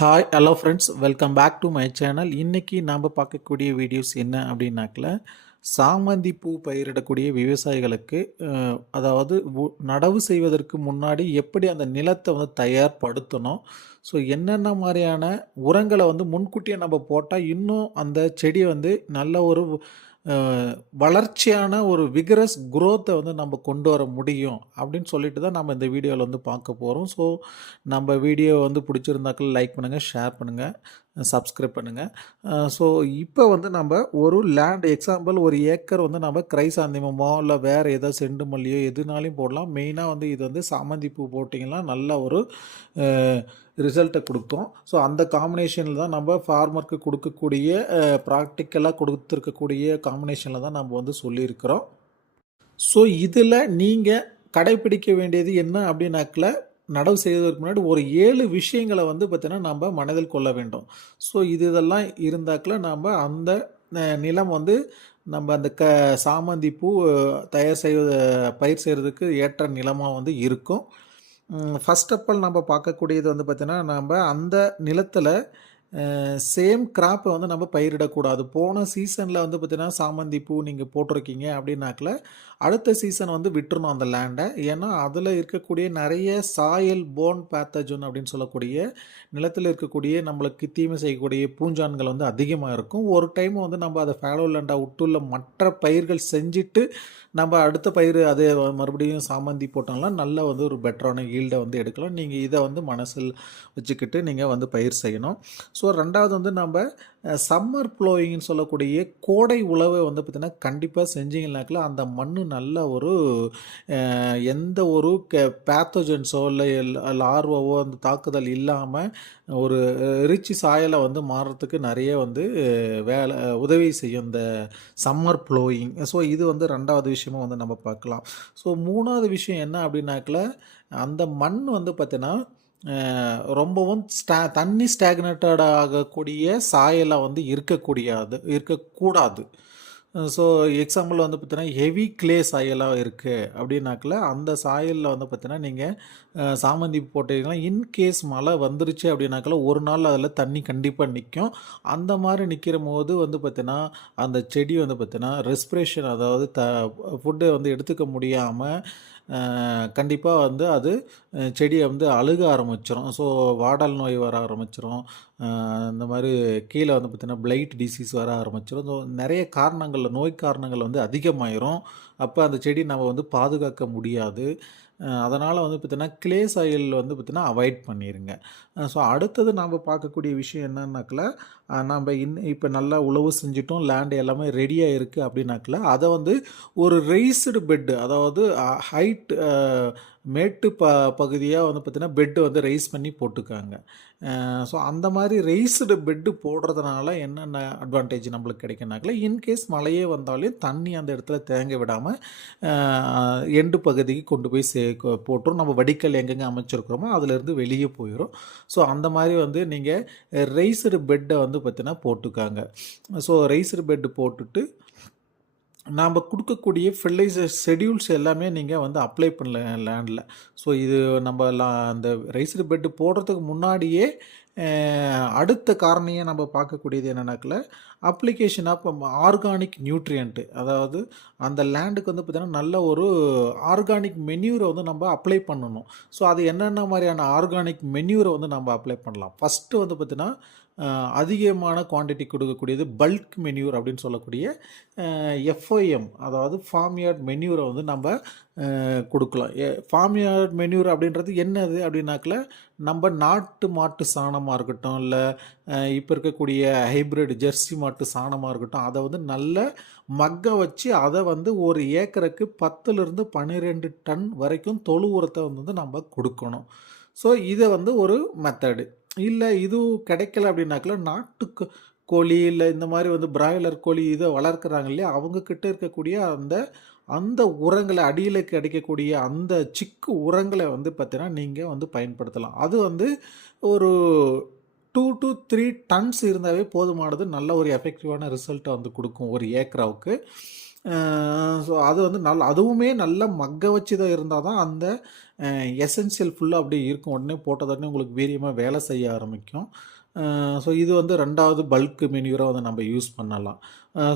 Hi hello friends, welcome back to my channel. இன்றைக்கி நாம் பார்க்கக்கூடிய வீடியோஸ் என்ன அப்படின்னாக்கல, சாமந்தி பூ பயிரிடக்கூடிய விவசாயிகளுக்கு அதாவது நடவு செய்வதற்கு முன்னாடி எப்படி அந்த நிலத்தை வந்து தயார்படுத்தணும். ஸோ என்னென்ன மாதிரியான உரங்களை வந்து முன்கூட்டியே நம்ம போட்டால் இன்னும் அந்த செடியை வந்து நல்ல ஒரு வளர்ச்சியான ஒரு விகரஸ் குரோத்தை வந்து நம்ம கொண்டு வர முடியும் அப்படின்னு சொல்லிட்டு தான் நம்ம இந்த வீடியோவில் வந்து பார்க்க போகிறோம். ஸோ நம்ம வீடியோ வந்து பிடிச்சிருந்தாக்கள் லைக் பண்ணுங்கள், ஷேர் பண்ணுங்கள், சப்ஸ்கிரைப் பண்ணுங்கள். ஸோ இப்போ வந்து நம்ம ஒரு லேண்ட் எக்ஸாம்பிள் ஒரு ஏக்கர் வந்து நம்ம கிரைசாந்திமமோ இல்லை வேறு ஏதோ செண்டு மல்லியோ எதுனாலையும் போடலாம். மெயினாக வந்து இது வந்து சாமந்தி பூ போட்டிங்கன்னா நல்ல ஒரு ரிசல்ட்டை கொடுக்கும். ஸோ அந்த காம்பினேஷனில் தான் நம்ம ஃபார்மருக்கு கொடுக்கக்கூடிய ப்ராக்டிக்கலாக கொடுத்துருக்கக்கூடிய காம்பினேஷனில் தான் நம்ம வந்து சொல்லியிருக்கிறோம். ஸோ இதில் நீங்கள் கடைப்பிடிக்க வேண்டியது என்ன அப்படின்னாக்கில், நடவு செய்வதற்கு முன்னாடி ஒரு 7 விஷயங்களை வந்து பார்த்தீங்கன்னா நம்ம மனதில் கொள்ள வேண்டும். ஸோ இதெல்லாம் இருந்தாக்கில் நம்ம அந்த நிலம் வந்து நம்ம அந்த சாமந்தி பூ தயார் செய்வது பயிர் செய்கிறதுக்கு ஏற்ற நிலமாக வந்து இருக்கும். ஃபர்ஸ்ட் ஆஃப் ஆல் நம்ம பார்க்கக்கூடியது வந்து பார்த்திங்கன்னா, நம்ம அந்த நிலத்தில் சேம் கிராப்பை வந்து நம்ம பயிரிடக்கூடாது. போன சீசனில் வந்து பார்த்திங்கன்னா சாமந்தி பூ நீங்கள் போட்டிருக்கீங்க அப்படின்னாக்கில் அடுத்த சீசன் வந்து விட்டுறணும் அந்த லேண்டை. ஏன்னா அதில் இருக்கக்கூடிய நிறைய சாயல் போன் பேத்தஜன் அப்படின்னு சொல்லக்கூடிய நிலத்தில் இருக்கக்கூடிய நம்மளுக்கு தீமை செய்யக்கூடிய பூஞ்சான்கள் வந்து அதிகமாக இருக்கும். ஒரு டைம் வந்து நம்ம அதை ஃபேலோ லேண்டாக விட்டுள்ள மற்ற பயிர்கள் செஞ்சுட்டு நம்ம அடுத்த பயிர் அதே மறுபடியும் சாமந்தி போட்டோம்னா நல்ல வந்து ஒரு பெட்டரான ஈல்டை வந்து எடுக்கலாம். நீங்கள் இதை வந்து மனசில் வச்சுக்கிட்டு நீங்கள் வந்து பயிர் செய்யணும். ஸோ ரெண்டாவது வந்து நம்ம சம்மர் ப்ளோயிங்னு சொல்லக்கூடிய கோடை உழவை வந்து பார்த்திங்கன்னா கண்டிப்பாக செஞ்சிங்கனாக்கில் அந்த மண் நல்ல ஒரு எந்த ஒரு பேத்தோஜன்ஸோ இல்லை லார்வாவோ அந்த தாக்குதல் இல்லாமல் ஒரு ரிச் சாயலை வந்து மாறுறதுக்கு நிறைய வந்து வேலை உதவி செய்யும் இந்த சம்மர் ப்ளோயிங். ஸோ இது வந்து ரெண்டாவது விஷயமும் வந்து நம்ம பார்க்கலாம். ஸோ மூணாவது விஷயம் என்ன அப்படின்னாக்கில், அந்த மண் வந்து பார்த்திங்கன்னா ரொம்பவும் தண்ணி ஸ்டாக்னேட்டட் ஆகக்கூடிய சாயலாக வந்து இருக்கக்கூடாது. ஸோ எக்ஸாம்பிள் வந்து பார்த்தீங்கன்னா ஹெவி கிளே சாயலாக இருக்குது அப்படின்னாக்கில் அந்த சாயலில் வந்து பார்த்தீங்கன்னா நீங்கள் சாமந்தி போட்டிங்கன்னா இன்கேஸ் மழை வந்துருச்சு அப்படின்னாக்கில் ஒரு நாள் அதில் தண்ணி கண்டிப்பாக நிற்கும். அந்த மாதிரி நிற்கிற போது வந்து பார்த்தீங்கன்னா அந்த செடி வந்து பார்த்தீங்கன்னா ரெஸ்பிரேஷன், அதாவது ஃபுட்டை வந்து எடுத்துக்க முடியாமல் கண்டிப்பாக வந்து அது செடியை வந்து அழுக ஆரம்பிச்சிடும். ஸோ வாடல் நோய் வர ஆரம்பிச்சிடும். இந்த மாதிரி கீழே வந்து பார்த்திங்கன்னா பிளைட் டிசீஸ் வர ஆரம்பிச்சிடும். ஸோ நிறைய காரணங்களில் நோய் காரணங்கள் வந்து அதிகமாயிரும். அப்போ அந்த செடி நம்ம வந்து பாதுகாக்க முடியாது. அதனால் வந்து பார்த்திங்கன்னா கிளே சாயில் வந்து பார்த்திங்கன்னா அவாய்ட் பண்ணிடுங்க. ஸோ அடுத்தது நாம் பார்க்கக்கூடிய விஷயம் என்னன்னாக்கில், நம்ம இப்போ நல்லா உழவு செஞ்சிட்டோம், லேண்டு எல்லாமே ரெடியாக இருக்குது அப்படின்னாக்கில் அதை வந்து ஒரு ரெய்ஸ்டு பெட்டு, அதாவது ஹைட் மேட்டு பகுதியாக வந்து பார்த்திங்கன்னா பெட்டு வந்து ரெய்ஸ் பண்ணி போட்டுக்காங்க. ஸோ அந்த மாதிரி ரெய்ஸ்டு பெட்டு போடுறதுனால என்னென்ன அட்வான்டேஜ் நம்மளுக்கு கிடைக்குனாக்கில், இன்கேஸ் மழையே வந்தாலும் தண்ணி அந்த இடத்துல தேங்க விடாமல் எண்டு பகுதிக்கு கொண்டு போய் போட்டுரும். நம்ம வடிக்கல் எங்கெங்கே அமைச்சிருக்கிறோமோ அதிலேருந்து வெளியே போயிடும். ஸோ அந்த மாதிரி வந்து நீங்கள் ரெய்ஸ்டு பெட்டை வந்து பார்த்திங்கன்னா போட்டுக்காங்க. ஸோ ரெய்ஸ்டு பெட்டு போட்டுட்டு நாம் கொடுக்கக்கூடிய ஃபெர்டிலைசர் ஷெடியூல்ஸ் எல்லாமே நீங்கள் வந்து அப்ளை பண்ணல லேண்டில். ஸோ இது நம்ம அந்த ரைஸ்டு பெட்டு போடுறதுக்கு முன்னாடியே அடுத்த காரணியை நம்ம பார்க்கக்கூடியது என்னன்னாக்கில், அப்ளிகேஷன் ஆஃப் ஆர்கானிக் நியூட்ரியன்ட்டு, அதாவது அந்த லேண்டுக்கு வந்து பார்த்திங்கன்னா நல்ல ஒரு ஆர்கானிக் மென்யூரை வந்து நம்ம அப்ளை பண்ணணும். ஸோ அது என்னென்ன மாதிரியான ஆர்கானிக் மென்யூரை வந்து நம்ம அப்ளை பண்ணலாம். ஃபஸ்ட்டு வந்து பார்த்திங்கன்னா அதிகமான குவான்டிட்டி கொடுக்கக்கூடியது பல்க் மென்யூர் அப்படின்னு சொல்லக்கூடிய எஃப்ஐஎம், அதாவது ஃபார்ம்யார்ட் மென்யூரை வந்து நம்ம கொடுக்கலாம். ஃபார்ம்யார்ட் மென்யூர் அப்படின்றது என்னது அப்படின்னாக்கில், நம்ம நாட்டு மாட்டு சாணமாக இருக்கட்டும், இல்லை இப்போ இருக்கக்கூடிய ஹைப்ரிட் ஜெர்சி மாட்டு சாணமாக இருக்கட்டும், அதை வந்து நல்ல மக்க வச்சு அதை வந்து ஒரு ஏக்கருக்கு 10லிருந்து 12 டன் வரைக்கும் தொழு உரத்தை வந்து நம்ம கொடுக்கணும். ஸோ இதை வந்து ஒரு மெத்தடு. இல்லை இதுவும் கிடைக்கல அப்படின்னாக்கல, நாட்டு கோழி இல்லை இந்த மாதிரி வந்து பிராய்லர் கோழி இதை வளர்க்குறாங்க இல்லையா, அவங்கக்கிட்ட இருக்கக்கூடிய அந்த அந்த உரங்களை அடியில் கிடைக்கக்கூடிய அந்த சிக்கு உரங்களை வந்து பார்த்தீங்கன்னா நீங்கள் வந்து பயன்படுத்தலாம். அது வந்து ஒரு 2 to 3 டன்ஸ் இருந்தாவே போதுமானது. நல்ல ஒரு எஃபெக்டிவான ரிசல்ட்டை வந்து கொடுக்கும் ஒரு ஏக்கராவுக்கு. ஸோ அது வந்து அதுவுமே நல்லா மக்க வச்சு தான் இருந்தால் தான் அந்த எசென்சியல் ஃபுல்லாக அப்படியே இருக்கும். உடனே போட்டது உடனே உங்களுக்கு வீரியமாக வேலை செய்ய ஆரம்பிக்கும். ஸோ இது வந்து 2வது பல்க் மென்யூராக வந்து நம்ம யூஸ் பண்ணலாம்.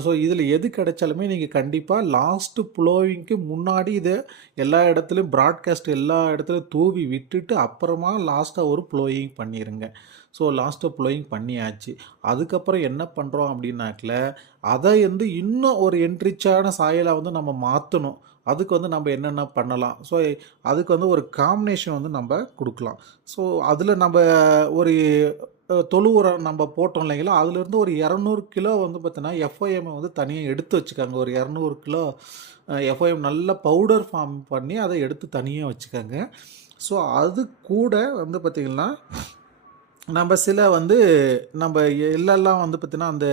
ஸோ இதில் எது கிடைச்சாலுமே நீங்கள் கண்டிப்பாக லாஸ்ட்டு ப்ளோவிங்க்கு முன்னாடி இதை எல்லா இடத்துலையும் ப்ராட்காஸ்ட் எல்லா இடத்துலையும் தூவி விட்டுட்டு அப்புறமா லாஸ்ட்டாக ஒரு ப்ளோயிங் பண்ணிடுங்க. ஸோ லாஸ்ட்டாக ப்ளோயிங் பண்ணியாச்சு. அதுக்கப்புறம் என்ன பண்ணுறோம் அப்படின்னாக்கில் அதை வந்து இன்னும் ஒரு என்ரிச்சான சாயலாக வந்து நம்ம மாற்றணும். அதுக்கு வந்து நம்ம என்னென்ன பண்ணலாம். ஸோ அதுக்கு வந்து ஒரு காம்பினேஷன் வந்து நம்ம கொடுக்கலாம். ஸோ அதில் நம்ம ஒரு தொழு உரம் நம்ம போட்டோம் இல்லைங்களா, அதுலேருந்து ஒரு 200 கிலோ வந்து பார்த்தீங்கன்னா எஃப்ஐஎம் வந்து தனியாக எடுத்து வச்சுக்காங்க. ஒரு 200 கிலோ எஃப்ஐஎம் நல்ல பவுடர் ஃபார்ம் பண்ணி அதை எடுத்து தனியாக வச்சுக்காங்க. ஸோ அது கூட வந்து பார்த்திங்கன்னா நம்ம சில வந்து நம்ம எல்லாம் வந்து பார்த்திங்கன்னா அந்த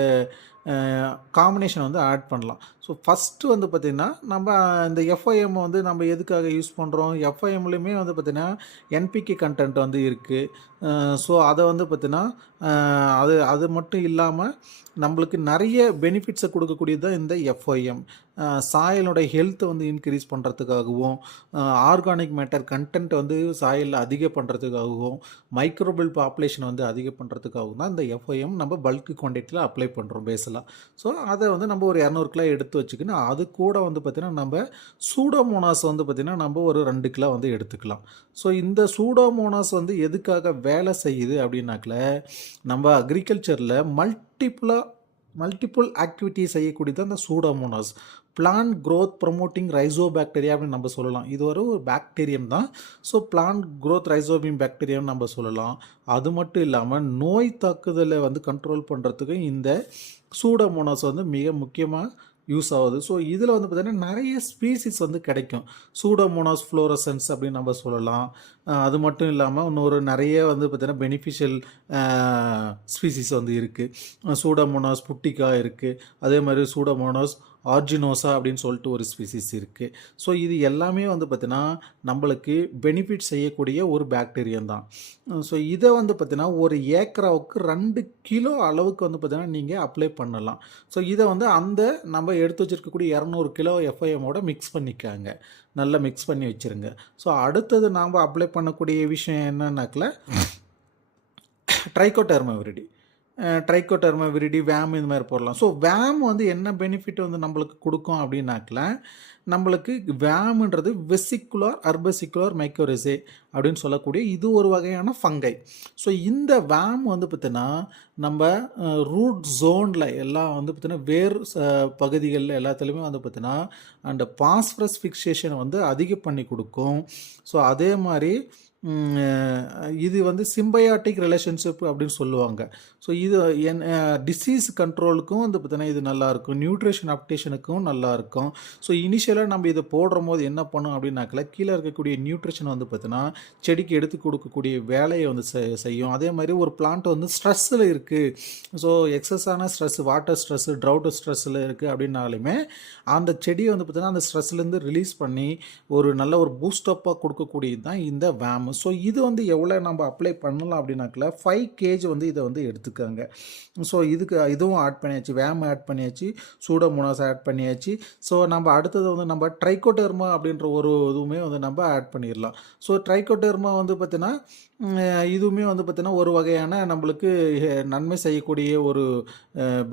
காம்பினேஷன் வந்து ஆட் பண்ணலாம். ஸோ ஃபஸ்ட்டு வந்து பார்த்திங்கன்னா நம்ம இந்த எஃப்ஐஎம் வந்து நம்ம எதுக்காக யூஸ் பண்ணுறோம், எஃப்ஐஎம்லேயுமே வந்து பார்த்திங்கன்னா என்பிகே கண்டென்ட் வந்து இருக்குது. ஸோ அதை வந்து பார்த்திங்கன்னா அது மட்டும் இல்லாமல் நம்மளுக்கு நிறைய பெனிஃபிட்ஸை கொடுக்கக்கூடியது தான் இந்த எஃப்ஐஎம். சாயலோட ஹெல்த்தை வந்து இன்க்ரீஸ் பண்ணுறதுக்காகவும், ஆர்கானிக் மேட்டர் கண்டென்ட் வந்து சாயலில் அதிகம் பண்ணுறதுக்காகவும், மைக்ரோபியல் பாப்புலேஷன் வந்து அதிகம் பண்ணுறதுக்காகவும் தான் இந்த எஃப்ஐஎம் நம்ம பல்க் குவான்டிட்டியில் அப்ளை பண்ணுறோம் பேஸலாக. ஸோ அதை வந்து நம்ம ஒரு 200 கிலோ எடுத்து வச்சுக்கணும். அது கூட வந்து பார்த்திங்கன்னா நம்ம சூடோமோனாஸ் வந்து பார்த்திங்கன்னா நம்ம ஒரு 2 கிலோ வந்து எடுத்துக்கலாம். ஸோ இந்த சூடோமோனாஸ் வந்து எதுக்காக வேலை செய்யுது அப்படின்னாக்கல, நம்ம அக்ரிகல்ச்சரில் மல்டிப்புள் ஆக்டிவிட்டி செய்யக்கூடியது அந்த சூடோமோனாஸ். பிளான்ட் க்ரோத் ப்ரொமோட்டிங் ரைசோபாக்டீரியா அப்படின்னு நம்ம சொல்லலாம். இது ஒரு பாக்டீரியம் தான். ஸோ பிளான்ட் க்ரோத் ரைசோபியம் பாக்டீரியான்னு நம்ம சொல்லலாம். அது மட்டும் இல்லாமல் நோய் தாக்குதலை வந்து கண்ட்ரோல் பண்ணுறதுக்கு இந்த சூடோமோனாஸ் வந்து மிக முக்கியமாக யூஸ் ஆகுது. ஸோ இதில் வந்து பார்த்திங்கன்னா நிறைய ஸ்பீசிஸ் வந்து கிடைக்கும். சூடோமோனாஸ் ஃப்ளோரசன்ஸ் அப்படின்னு நம்ம சொல்லலாம். அது மட்டும் இல்லாமல் இன்னொரு நிறைய வந்து பார்த்திங்கன்னா பெனிஃபிஷியல் ஸ்பீசிஸ் வந்து இருக்குது. சூடோமோனாஸ் புட்டிகா இருக்குது. அதே மாதிரி சூடோமோனாஸ் ஆர்ஜினோசா அப்படின்னு சொல்லிட்டு ஒரு ஸ்பீசிஸ் இருக்குது. ஸோ இது எல்லாமே வந்து பார்த்திங்கன்னா நம்மளுக்கு பெனிஃபிட் செய்யக்கூடிய ஒரு பாக்டீரியம் தான். ஸோ இதை வந்து பார்த்திங்கன்னா ஒரு ஏக்கராவுக்கு 2 கிலோ அளவுக்கு வந்து பார்த்திங்கன்னா நீங்கள் அப்ளை பண்ணலாம். ஸோ இதை வந்து அந்த நம்ம எடுத்து வச்சுருக்கக்கூடிய 200 கிலோ எஃப்ஐஎம்மோட மிக்ஸ் பண்ணிக்காங்க. நல்லா மிக்ஸ் பண்ணி வச்சுருங்க. ஸோ அடுத்தது நாம் அப்ளை பண்ணக்கூடிய விஷயம் என்னன்னாக்கில் ட்ரைகோடெர்மா விரிடி, வேம் இந்த மாதிரி போடலாம். ஸோ வேம் வந்து என்ன பெனிஃபிட் வந்து நம்மளுக்கு கொடுக்கும் அப்படின்னாக்கல, நம்மளுக்கு வேம்ன்றது வெசிகுலார் அர்பசிகுலார் மைக்ரோரெசே அப்படின்னு சொல்லக்கூடிய இது ஒரு வகையான ஃபங்கை. ஸோ இந்த வேம் வந்து பார்த்திங்கன்னா நம்ம ரூட் ஜோனில் எல்லாம் வந்து பார்த்திங்கன்னா வேர் பகுதிகளில் எல்லாத்துலேயுமே வந்து பார்த்திங்கன்னா அந்த பாஸ்பரஸ் ஃபிக்சேஷனை வந்து அதிகம் பண்ணி கொடுக்கும். ஸோ அதே மாதிரி இது வந்து சிம்பயாட்டிக் ரிலேஷன்ஷிப் அப்படின்னு சொல்லுவாங்க. ஸோ இது டிசீஸ் கண்ட்ரோலுக்கும் வந்து பார்த்தீங்கன்னா இது நல்லாயிருக்கும், நியூட்ரிஷன் அப்டேஷனுக்கும் நல்லாயிருக்கும். ஸோ இனிஷியலாக நம்ம இதை போடுற போது என்ன பண்ணும் அப்படின்னாக்கல, கீழே இருக்கக்கூடிய நியூட்ரிஷன் வந்து பார்த்தீங்கன்னா செடிக்கு எடுத்து கொடுக்கக்கூடிய வேலையை வந்து செய்யும். அதே மாதிரி ஒரு பிளான்ட் வந்து ஸ்ட்ரெஸ்ஸில் இருக்குது, ஸோ எக்ஸஸான ஸ்ட்ரெஸ், வாட்டர் ஸ்ட்ரெஸ்ஸு, ட்ரவுட் ஸ்ட்ரெஸ்ஸில் இருக்குது அப்படின்னாலுமே அந்த செடியை வந்து பார்த்தீங்கன்னா அந்த ஸ்ட்ரெஸ்லேருந்து ரிலீஸ் பண்ணி ஒரு நல்ல ஒரு பூஸ்டப்பாக கொடுக்கக்கூடியது தான் இந்த வேம். ஸோ இது வந்து எவ்வளோ நம்ம அப்ளை பண்ணலாம் அப்படின்னாக்கல 5 kg வந்து இதை வந்து எடுத்துக்காங்க. ஸோ இதுவும் ஆட் பண்ணியாச்சு, வேம் ஆட் பண்ணியாச்சு, சூடோமோனாஸ் ஆட் பண்ணியாச்சு. ஸோ நம்ம அடுத்தது வந்து நம்ம ட்ரைகோடெர்மா அப்படின்ற ஒரு இதுவுமே வந்து நம்ம ஆட் பண்ணிடலாம். ஸோ ட்ரைகோடெர்மா வந்து பார்த்திங்கன்னா இதுவுமே வந்து பார்த்திங்கன்னா ஒரு வகையான நம்மளுக்கு நன்மை செய்யக்கூடிய ஒரு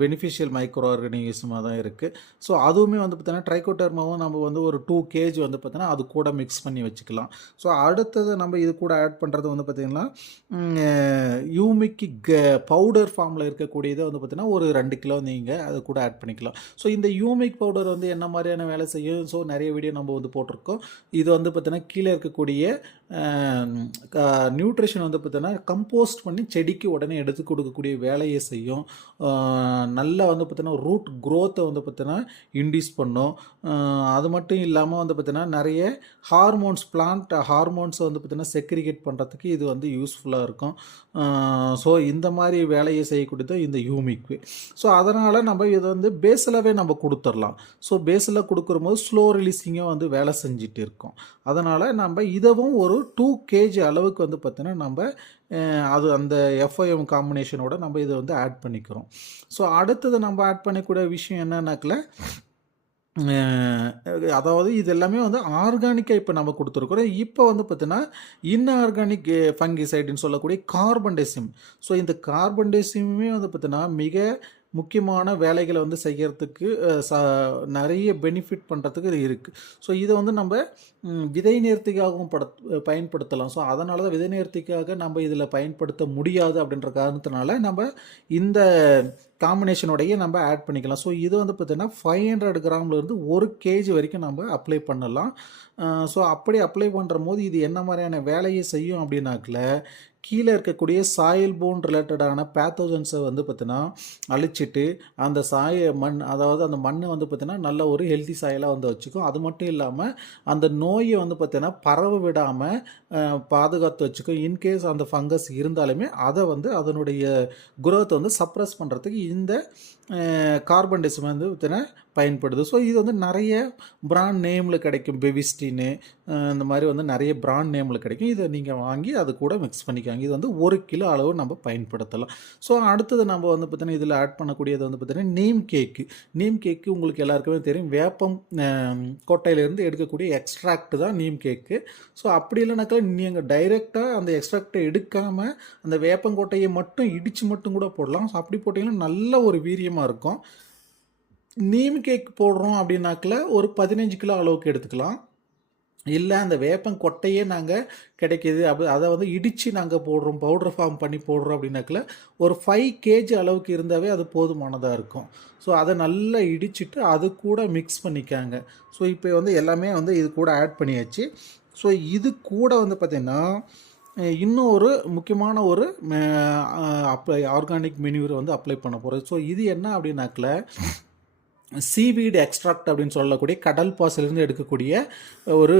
பெனிஃபிஷியல் மைக்ரோ ஆர்கானிசமாக தான் இருக்குது. ஸோ அதுவுமே வந்து பார்த்திங்கன்னா ட்ரைகோடெர்மாவும் நம்ம வந்து ஒரு 2 kg வந்து பார்த்திங்கன்னா அது கூட மிக்ஸ் பண்ணி வச்சுக்கலாம். ஸோ அடுத்தது நம்ம இது கூட ஆட் பண்ணுறது வந்து பார்த்திங்கன்னா யூமிக் பவுடர் ஃபார்மில் இருக்கக்கூடியதை வந்து பார்த்திங்கன்னா ஒரு 2 கிலோ நீங்கள் அது கூட ஆட் பண்ணிக்கலாம். ஸோ இந்த யூமிக் பவுடர் வந்து என்ன மாதிரியான வேலை செய்யும், ஸோ நிறைய வீடியோ நம்ம வந்து போட்டிருக்கோம். இது வந்து பார்த்திங்கன்னா கீழே இருக்கக்கூடிய நியூட்ரிஷன் வந்து பார்த்தீங்கன்னா கம்போஸ்ட் பண்ணி செடிக்கு உடனே எடுத்து கொடுக்கக்கூடிய வேலையை செய்யும். நல்லா வந்து பார்த்தீங்கன்னா ரூட் க்ரோத்தை வந்து பார்த்தீங்கன்னா இன்டியூஸ் பண்ணும். அது மட்டும் இல்லாமல் வந்து பார்த்தீங்கன்னா நிறைய ஹார்மோன்ஸ், பிளான்ட் ஹார்மோன்ஸை வந்து பார்த்தீங்கன்னா செக்ரிகேட் பண்ணுறதுக்கு இது வந்து யூஸ்ஃபுல்லாக இருக்கும். ஸோ இந்த மாதிரி வேலையை செய்யக்கூடியது இந்த யூமிக். ஸோ அதனால் நம்ம இதை வந்து பேஸிலாகவே நம்ம கொடுத்துடலாம். ஸோ பேஸில் கொடுக்குறபோது ஸ்லோ ரிலீஸிங்காக வந்து வேலை செஞ்சுட்டு இருக்கோம். அதனால் நம்ம இதவும் ஒரு 2 kg அளவுக்கு வந்து பார்த்திங்கன்னா நம்ம அது அந்த எஃப்ஐஎம் காம்பினேஷனோட நம்ம இதை வந்து ஆட் பண்ணிக்கிறோம். ஸோ அடுத்தது நம்ம ஆட் பண்ணக்கூடிய விஷயம் என்னன்னாக்கல அதாவது இது எல்லாமே வந்து ஆர்கானிக்காக இப்போ நம்ம கொடுத்துருக்குறோம். இப்போ வந்து பார்த்தீங்கன்னா இன்ஆர்கானிக் ஃபங்கிசைடுன்னு சொல்லக்கூடிய கார்பன்டெசிம். ஸோ இந்த கார்பன்டெசிமே வந்து பார்த்தீங்கன்னா மிக முக்கியமான வேலைகளை வந்து செய்யறதுக்கு நிறைய பெனிஃபிட் பண்ணுறதுக்கு இது இருக்குது. ஸோ இதை வந்து நம்ம விதை நேர்த்திக்காகவும் பயன்படுத்தலாம். ஸோ அதனால தான் விதை நேர்த்திக்காக நம்ம இதில் பயன்படுத்த முடியாது அப்படின்ற காரணத்தினால நம்ம இந்த காம்பினேஷனோடையே நம்ம ஆட் பண்ணிக்கலாம். ஸோ இது வந்து பார்த்திங்கன்னா 500 கிராம்லேருந்து 1 கேஜி வரைக்கும் நம்ம அப்ளை பண்ணலாம். ஸோ அப்படி அப்ளை பண்ணுற போது இது என்ன மாதிரியான வேலையை செய்யும் அப்படின்னாக்கில் கீழே இருக்கக்கூடிய சாயில் போன் ரிலேட்டடான பேத்தோஜன்ஸை வந்து பார்த்தீங்கன்னா அழிச்சிட்டு அந்த மண், அதாவது அந்த மண் வந்து பார்த்தீங்கன்னா நல்ல ஒரு ஹெல்த்தி சாயலாக வந்து வச்சுக்கும். அது மட்டும் இல்லாமல் அந்த நோயை வந்து பார்த்தீங்கன்னா பரவ விடாமல் பாதுகாத்து வச்சுக்கும். இன்கேஸ் அந்த ஃபங்கஸ் இருந்தாலுமே அதை வந்து அதனுடைய குரோத்தை வந்து சப்ரஸ் பண்ணுறதுக்கு இந்த கார்பன்டெசிம் வந்து பார்த்தீங்கன்னா பயன்படுது. ஸோ இது வந்து நிறைய பிராண்ட் நேமில் கிடைக்கும். பெவிஸ்டின்னு இந்த மாதிரி வந்து நிறைய பிராண்ட் நேமில் கிடைக்கும். இதை நீங்கள் வாங்கி அது கூட மிக்ஸ் பண்ணிக்காங்க. இது வந்து 1 கிலோ அளவு நம்ம பயன்படுத்தலாம். ஸோ அடுத்தது நம்ம வந்து பார்த்தீங்கன்னா இதில் ஆட் பண்ணக்கூடியது வந்து பார்த்தீங்கன்னா நீம் கேக்கு. நீம் கேக்கு உங்களுக்கு எல்லாருக்குமே தெரியும். வேப்பம் கொட்டையிலேருந்து எடுக்கக்கூடிய எக்ஸ்ட்ராக்ட் தான் நீம் கேக்கு. ஸோ அப்படி இல்லைனாக்கா நீங்கள் டைரெக்டாக அந்த எக்ஸ்ட்ராக்டை எடுக்காமல் அந்த வேப்பங்கொட்டையை மட்டும் இடித்து மட்டும் கூட போடலாம். ஸோ அப்படி போட்டிங்கன்னா நல்ல ஒரு வீரியமாக இருக்கும். நீம் கேக் போடுறோம் அப்படின்னாக்கில் ஒரு 15 கிலோ அளவுக்கு எடுத்துக்கலாம். இல்லை அந்த வேப்பங்கொட்டையே நாங்கள் கிடைக்கிது அதை வந்து இடித்து நாங்கள் போடுறோம், பவுடர் ஃபார்ம் பண்ணி போடுறோம் அப்படின்னாக்கில் ஒரு 5 கேஜி அளவுக்கு இருந்தாவே அது போதுமானதாக இருக்கும். ஸோ அதை நல்லா இடிச்சிட்டு அது கூட மிக்ஸ் பண்ணிக்காங்க. ஸோ இப்போ வந்து எல்லாமே வந்து இது கூட ஆட் பண்ணியாச்சு. ஸோ இது கூட வந்து பார்த்திங்கன்னா இன்னும் ஒரு முக்கியமான ஒரு ஆர்கானிக் மெனியூரை வந்து அப்ளை பண்ண போகிறோம். ஸோ இது என்ன அப்படின்னாக்கில் சீவீடு எக்ஸ்ட்ராக்ட் அப்படின்னு சொல்லக்கூடிய கடல் பாசிலிருந்து எடுக்கக்கூடிய ஒரு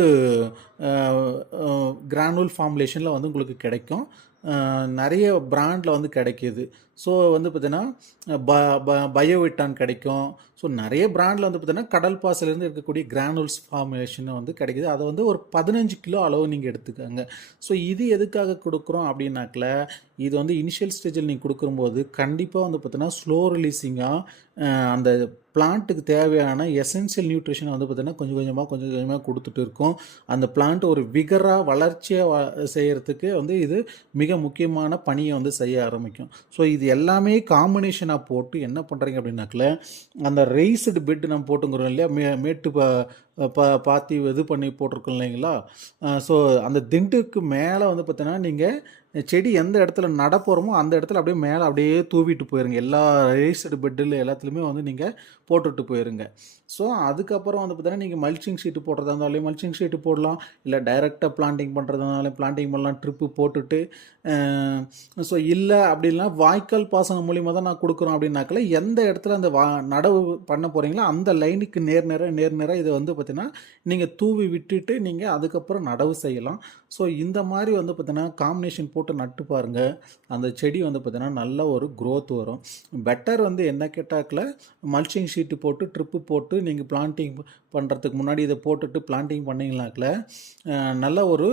கிரானுல் ஃபார்முலேஷனில் வந்து உங்களுக்கு கிடைக்கும். நிறைய பிராண்டில் வந்து கிடைக்கிது. ஸோ வந்து பார்த்தீங்கன்னா பயோவிட்டான் கிடைக்கும். ஸோ நிறைய பிராண்டில் வந்து பார்த்தீங்கன்னா கடல் பாசிலிருந்து இருக்கக்கூடிய கிரானுல்ஸ் ஃபார்முலேஷன் வந்து கிடைக்கிது. அதை வந்து ஒரு 15 கிலோ அளவு நீங்கள் எடுத்துக்கோங்க. ஸோ இது எதுக்காக கொடுக்குறோம் அப்படின்னாக்கில் இது வந்து இனிஷியல் ஸ்டேஜில் நீங்கள் கொடுக்கும்போது கண்டிப்பாக வந்து பார்த்தீங்கன்னா ஸ்லோ ரிலீஸிங்காக அந்த பிளான்ட்டுக்கு தேவையான எசென்சியல் நியூட்ரிஷனை வந்து பார்த்திங்கன்னா கொஞ்சம் கொஞ்சமாக கொடுத்துட்டு இருக்கும். அந்த பிளான்ட் ஒரு விகராக வளர்ச்சியாக செய்கிறதுக்கு வந்து இது மிக முக்கியமான பணியை வந்து செய்ய ஆரம்பிக்கும். ஸோ இது எல்லாமே காம்பினேஷனாக போட்டு என்ன பண்ணுறீங்க அப்படின்னாக்கில் அந்த ரெய்ஸ்டு பெட்டு நம்ம போட்டுங்கிறோம் இல்லையா, மேட்டு பாத்தி இது பண்ணி போட்டிருக்கோம் இல்லைங்களா. ஸோ அந்த திண்டுக்கு மேலே வந்து பார்த்தீங்கன்னா நீங்கள் செடி எந்த இடத்துல நட போகிறோமோ அந்த இடத்துல அப்படியே மேலே அப்படியே தூவிட்டு போயிருங்க. எல்லா ரேஸ்டு பெட்டில் எல்லாத்துலேயுமே வந்து நீங்கள் போட்டுட்டு போயிருங்க. ஸோ அதுக்கப்புறம் வந்து பார்த்தீங்கன்னா நீங்கள் மல்ச்சிங் ஷீட்டு போடுறதா இருந்தாலும் மல்ச்சிங் ஷீட்டு போடலாம். இல்லை டைரெக்டாக பிளான்டிங் பண்ணுறதுனாலும் பிளான்டிங் பண்ணலாம், ட்ரிப்பு போட்டுட்டு. ஸோ இல்லை அப்படின்னா வாய்க்கால் பாசனம் மூலிமா தான் நான் கொடுக்குறோம் அப்படின்னாக்கல எந்த இடத்துல அந்த நடவு பண்ண போகிறீங்களோ அந்த லைனுக்கு நேர்நேராக இதை வந்து பார்த்தீங்கன்னா நீங்கள் தூவி விட்டுட்டு நீங்கள் அதுக்கப்புறம் நடவு செய்யலாம். ஸோ இந்த மாதிரி வந்து பார்த்தீங்கன்னா காம்பினேஷன் போட்டு நட்டு பாருங்கள். அந்த செடி வந்து பார்த்தீங்கன்னா நல்ல ஒரு க்ரோத் வரும். பெட்டர் வந்து என்ன கேட்டாக்கில் மல்ச்சிங் ஷீட்டு போட்டு ட்ரிப்பு போட்டு நீங்கள் பிளான்டிங் பண்ணுறதுக்கு முன்னாடி இதை போட்டுட்டு பிளான்டிங் பண்ணிங்கனாக்கில் நல்ல ஒரு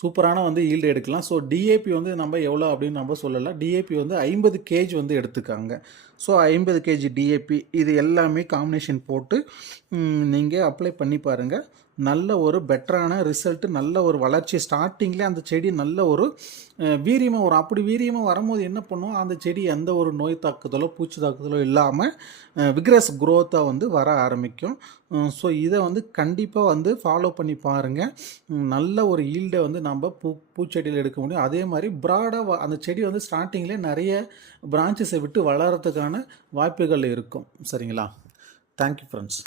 சூப்பரான வந்து ஈல்டு எடுக்கலாம். ஸோ டிஏபி வந்து நம்ம எவ்வளோ அப்படின்னு நம்ம சொல்லலை. டிஏபி வந்து 50 கேஜி வந்து எடுத்துக்காங்க. ஸோ 50 கேஜி டிஏபி இது எல்லாமே காம்பினேஷன் போட்டு நீங்கள் அப்ளை பண்ணி பாருங்கள். நல்ல ஒரு பெட்டரான ரிசல்ட்டு, நல்ல ஒரு வளர்ச்சி. ஸ்டார்டிங்லேயே அந்த செடி நல்ல ஒரு வீரியமாக வரும். அப்படி வீரியமாக வரும்போது என்ன பண்ணும், அந்த செடி எந்த ஒரு நோய் தாக்குதலோ பூச்சி தாக்குதலோ இல்லாமல் விக்ரஸ் குரோத்தாக வந்து வர ஆரம்பிக்கும். ஸோ இதை வந்து கண்டிப்பாக வந்து ஃபாலோ பண்ணி பாருங்கள். நல்ல ஒரு ஈல்டை வந்து நம்ம பூச்செடியில் எடுக்க முடியும். அதே மாதிரி ப்ராடாக அந்த செடி வந்து ஸ்டார்டிங்லேயே நிறைய பிரான்ச்சஸை விட்டு வளர்கிறதுக்கான வாய்ப்புகள் இருக்கும். சரிங்களா? Thank you friends.